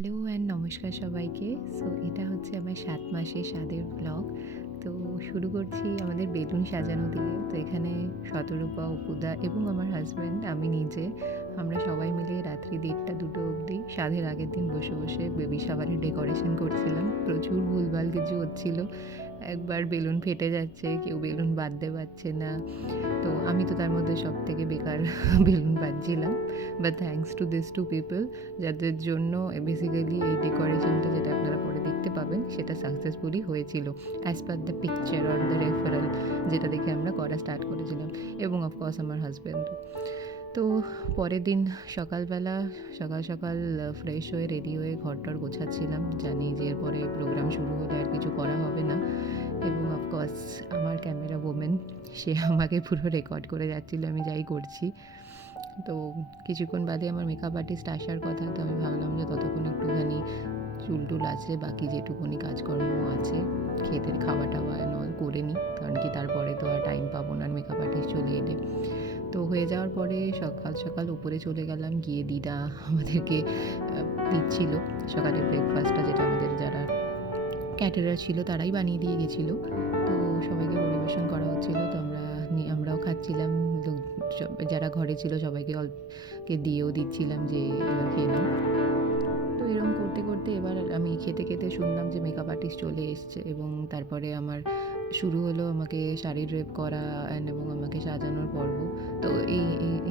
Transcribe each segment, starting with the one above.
Hello and নমস্কার সবাইকে। So এটা হচ্ছে আমার ৭ মাসের স্বাদের ব্লগ। তো শুরু করছি আমাদের বেলুন সাজানো দিয়ে। তো এখানে শতরূপা, অপুদা এবং আমার হাসব্যান্ড, আমি নিজে, আমরা সবাই মিলে রাত্রি ১:৩০-২টো অবধি স্বাদের আগের দিন বসে বসে বেবি শাওয়ারের ডেকোরেশন করছিলাম। প্রচুর ভুলভাল কিছু হচ্ছিল। একবার বেলুন ফেটে যাচ্ছে, কেউ বেলুন বাঁধতে পারছে না। তো আমি তো তার মধ্যে সবথেকে বেকার বেলুন বাঁধছিলাম। But thanks to this two people, যাদের জন্য বেসিক্যালি এই ডেকোরেশনটা, যেটা আপনারা পরে দেখতে পাবেন, সেটা সাকসেসফুলি হয়েছিল as per the picture or the referral, যেটা দেখে আমরা করা স্টার্ট করেছিলাম, এবং অফকোর্স আমার হাজব্যান্ডও। তো পরের দিন সকালবেলা সকাল সকাল ফ্রেশ হয়ে রেডি হয়ে ঘরটর গোছাচ্ছিলাম, জানি যে এরপরে প্রোগ্রাম শুরু হলে আর কিছু করা হবে না। এবং অফকোর্স আমার ক্যামেরা ওমেন, সে আমাকে পুরো রেকর্ড করে যাচ্ছিলো আমি যাই করছি। তো কিছুক্ষণ বাদে আমার মেকআপ আর্টিস্ট আসার কথা, তো আমি ভাবলাম যে ততক্ষণ একটুখানি চুল টুল আছে, বাকি যেটুকুনি কাজকর্ম আছে, খেতে খাওয়া টাওয়া নল করে নিই, কারণ কি তারপরে তো আর টাইম পাবো না মেকআপ আর্টিস্ট চলে এলে। তো হয়ে যাওয়ার পরে সকাল সকাল উপরে চলে গেলাম, গিয়ে দিদা আমাদেরকে দিচ্ছিল সকালের ব্রেকফাস্টটা, যেটা আমাদের যারা ক্যাটারার ছিল তারাই বানিয়ে দিয়ে গেছিলো। তো সবাইকে পরিবেশন করা হচ্ছিলো, তো আমরাও খাচ্ছিলাম। যারা ঘরে ছিল সবাইকে অল্পকে দিয়েও দিচ্ছিলাম যে এবার খেয়ে নাও। তো এরকম করতে করতে এবার আমি খেতে খেতে শুনলাম যে মেকআপ আর্টিস্ট চলে এসছে, এবং তারপরে আমার শুরু হলো আমাকে শাড়ি ড্রেপ করা এবং আমাকে সাজানোর পর্ব। তো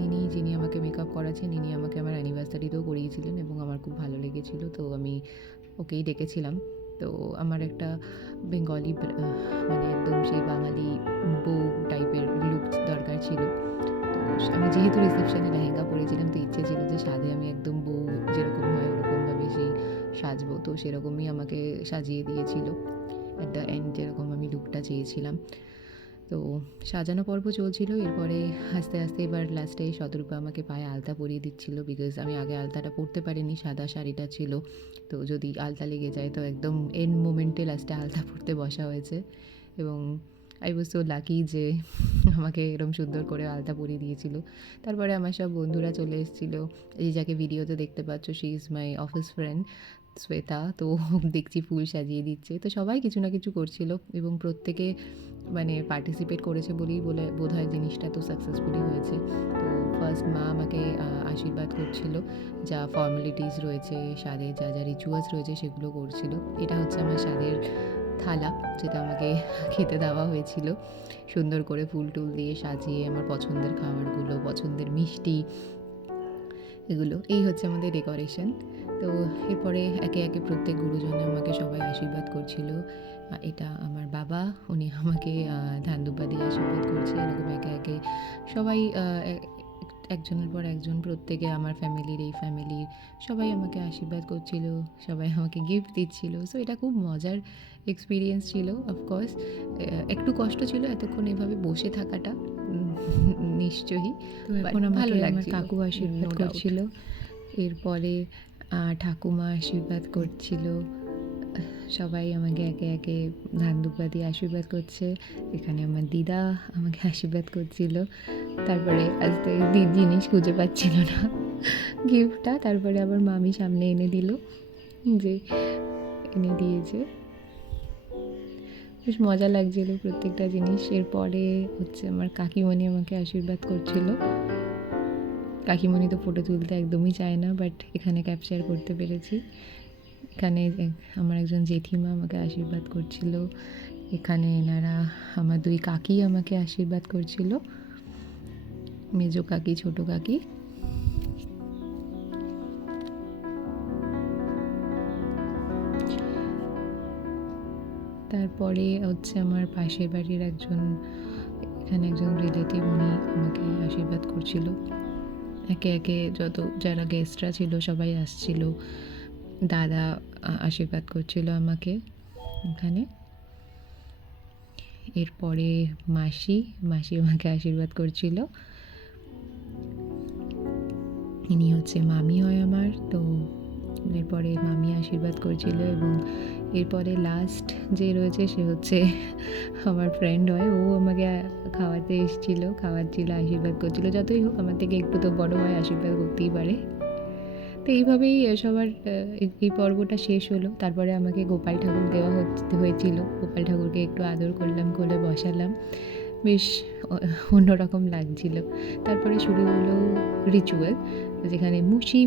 ইনি যিনি আমাকে মেকআপ করাচ্ছেন, ইনি আমাকে আমার অ্যানিভার্সারিতেও করিয়েছিলেন এবং আমার খুব ভালো লেগেছিলো, তো আমি ওকেই ডেকেছিলাম। তো আমার একটা বেঙ্গলি মানে একদম সেই বাঙালি বউ টাইপের লুক দরকার ছিল। তো আমি যেহেতু রিসেপশনে লেহেঙ্গা পরেছিলাম, তো ইচ্ছে ছিল যে সাধে আমি একদম বউ যেরকম হয় ওরকমভাবে সেই সাজবো, তো সেরকমই আমাকে সাজিয়ে দিয়েছিল অ্যাট দ্য এন্ড, যেরকম আমি লুকটা চেয়েছিলাম। তো সাজানো পর্ব চলছিল, এরপরে আস্তে আস্তে এবার লাস্টে শতরূপা আমাকে পায়ে আলতা পরিয়ে দিচ্ছিলো, বিকজ আমি আগে আলতাটা পরতে পারিনি, সাদা শাড়িটা ছিল, তো যদি আলতা লেগে যায় তো একদম এন্ড মোমেন্টে লাস্টে আলতা পরতে বসা হয়েছে। এবং আই ওয়াজ সো লাকি যে আমাকে এরকম সুন্দর করে আলতা পরিয়ে দিয়েছিল। তারপরে আমার সব বন্ধুরা চলে এসেছিলো, এই যাকে ভিডিওতে দেখতে পাচ্ছ, she is my office friend Shweta. তো দেখছি ফুল সাজিয়ে দিচ্ছে, তো সবাই কিছু না কিছু করছিল এবং প্রত্যেকে মানে পার্টিসিপেট করেছে বলেই বোধহয় জিনিসটা তো সাকসেসফুলি হয়েছে। তো ফার্স্ট মা আমাকে আশীর্বাদ করছিল, যা ফর্মালিটিস রয়েছে স্বাদের, যা যা রিচুয়ালস রয়েছে সেগুলো করছিল। এটা হচ্ছে আমার স্বাদের থালা, যেটা আমাকে খেতে দেওয়া হয়েছিল সুন্দর করে ফুল টুল দিয়ে সাজিয়ে, আমার পছন্দের খাবারগুলো, পছন্দের মিষ্টি, এগুলো। এই হচ্ছে আমাদের ডেকোরেশন। তো এরপরে একে একে প্রত্যেক গুরুজনে আমাকে সবাই আশীর্বাদ করছিল। এটা আমার বাবা, উনি আমাকে ধান দুব্বা দিয়ে আশীর্বাদ করছে। এরকম একে একে সবাই একজনের পর একজন, প্রত্যেকে আমার ফ্যামিলির, এই ফ্যামিলির সবাই আমাকে আশীর্বাদ করছিল, সবাই আমাকে গিফট দিচ্ছিল। সো এটা খুব মজার এক্সপিরিয়েন্স ছিল। অফকোর্স একটু কষ্ট ছিল এতক্ষণ এভাবে বসে থাকাটা, নিশ্চয়ই, তো বাট এখন ভালো আমাকে আমার লাগছিল, কাকু আশীর্বাদ নো ডাউট। করছিল। এরপরে ঠাকুমা আশীর্বাদ করছিল। সবাই আমাকে একে একে ধান দুব্বা দিয়ে আশীর্বাদ করছে। এখানে আমার দিদা আমাকে আশীর্বাদ করছিল। তারপরে আস্তে জিনিস খুঁজে পাচ্ছিল না গিফটটা, তারপরে আবার মামি সামনে এনে দিল, যে এনে দিয়েছে। বেশ মজা লাগছিল প্রত্যেকটা জিনিস। এরপরে হচ্ছে আমার কাকিমণি আমাকে আশীর্বাদ করছিল। কাকিমণি তো ফটো তুলতে একদমই চায় না, বাট এখানে ক্যাপচার করতে পেরেছি। এখানে আমার একজন জেঠিমা আমাকে আশীর্বাদ করছিল। এখানে এনারা আমার দুই কাকি আমাকে আশীর্বাদ করছিল, মেজো কাকি, ছোটো কাকি। তারপরে হচ্ছে আমার পাশের বাড়ির এখানে একজন রিলেটিভ, উনি আমাকে আশীর্বাদ করছিল। একে একে যারা গেস্টরা ছিল সবাই আসছিল। দাদা আশীর্বাদ করছিল আমাকে এখানে। এরপরে মাসি আমাকে আশীর্বাদ করছিল। ইনি হচ্ছে মামি হয় আমার। তো এরপরে মামি আশীর্বাদ করছিল, এবং এরপরে লাস্ট যে রয়েছে সে হচ্ছে আমার ফ্রেন্ড হয়, ও আমাকে খাওয়াতে খাওয়াচ্ছিল, আশীর্বাদ করছিল। যতই হোক আমার থেকে একটু তো বড় হয়, আশীর্বাদ করতেই পারে। তো তো এইভাবেই সবার এই পর্বটা শেষ হলো। তারপরে আমাকে গোপাল ঠাকুর দেওয়া হয়েছিল। গোপাল ঠাকুরকে একটু আদর করলাম, কোলে বসালাম। বেশ অন্যরকম লাগছিল। তারপরে শুরু হলো রিচুয়াল, যেখানে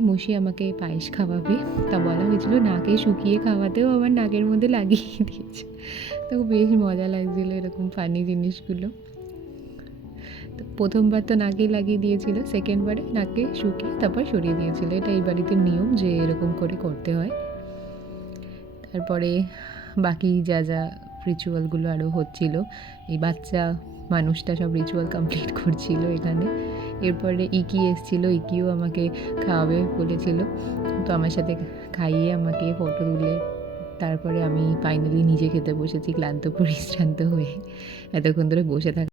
মুশি আমাকে পায়েস খাওয়াবে। তা বলা হয়েছিল নাকে শুকিয়ে খাওয়াতেও আমার নাকের মধ্যে লাগিয়ে দিয়েছে। তো বেশ মজা লাগছিলো এরকম ফানি জিনিসগুলো। তো প্রথমবার তো নাকেই লাগিয়ে দিয়েছিল, সেকেন্ডবারে নাকে শুকিয়ে তারপর সরিয়ে দিয়েছিল। এটা এই বাড়িতে নিয়ম যে এরকম করে করতে হয়। তারপরে বাকি যা রিচুয়ালগুলো আরও হচ্ছিল, এই বাচ্চা মানুষটা সব রিচুয়াল কমপ্লিট করছিল এখানে। এরপরে ইকি এসেছিলো, ইকিও আমাকে খাওয়াবে বলেছিল। তো আমার সাথে খাইয়ে আমাকে ফটো তুলে তারপরে আমি ফাইনালি নিজে খেতে বসেছি, ক্লান্ত পরিশ্রান্ত হয়ে। এতক্ষণ ধরে বসে থাকা